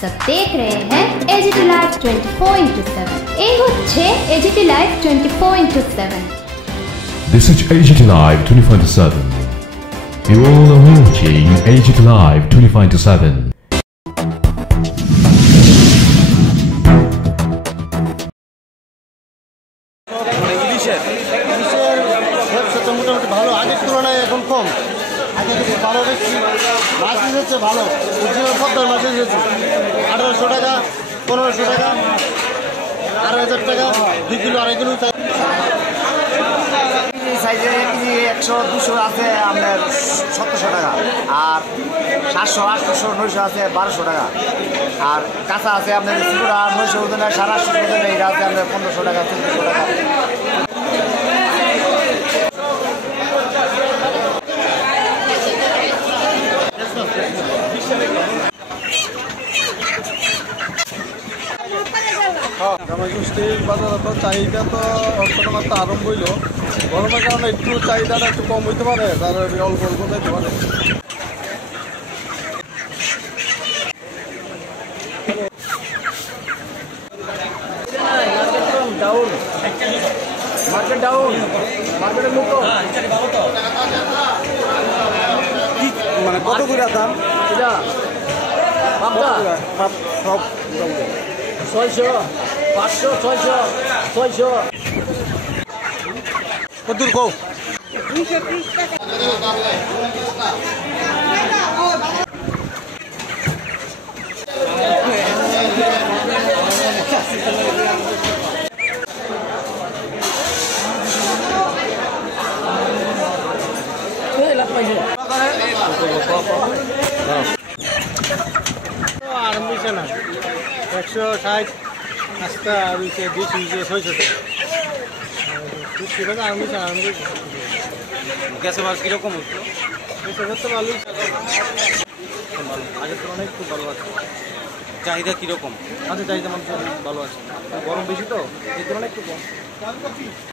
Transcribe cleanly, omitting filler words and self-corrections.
सब देख रहे हैं एजीटी लाइव 24/7 এই হচ্ছে AGT live 24/7 This is AGT Live 24/7. You all are watching AGT Live 24/7. মোটামুটি ভালো, আগের তুলনায় এখন কম। আগে ভালো দেখছি, মাছ হচ্ছে ভালো, পদ্মার মাছ এসেছে 1800 টাকা, 1500 টাকা, 2000 টাকা, 2 কিলো 2.5 কিলো সাইজের কেজি 100-200 আছে আপনার 1700 টাকা, আর 700-800-900 আছে 1200 টাকা, আর কাঁচা আছে আপনার 900 ওজনে 850 ওজনে এটা আছে আপনার 1500 টাকা 1400 টাকা। জামাইষষ্ঠীর বাজারে তো চাহিদা তো ছোটমাত্র আরম্ভ হইল, গরমের কারণে একটু চাহিদাটা একটু কম হইতে পারে, তারা অল্প অল্প যাইতে পারে। ডাউন মার্কেট, ডাউন মার্কেটের মুখ মানে কত করে দাম এটা? সব 600, 500, 600 কত কো আরম্ভ হয়েছে না 160 আস্তা হয়েছে 200 600 টাকা আরম্ভ হয়েছে। গ্যাসের মাছ কীরকম হচ্ছে? গ্যাসের মাছ তো ভালোই, আগের তুলনায় খুব ভালো আছে। চাহিদা কীরকম আছে? চাহিদা মানুষের ভালো আছে, গরম বেশি তো এই তুলনায় একটু কম।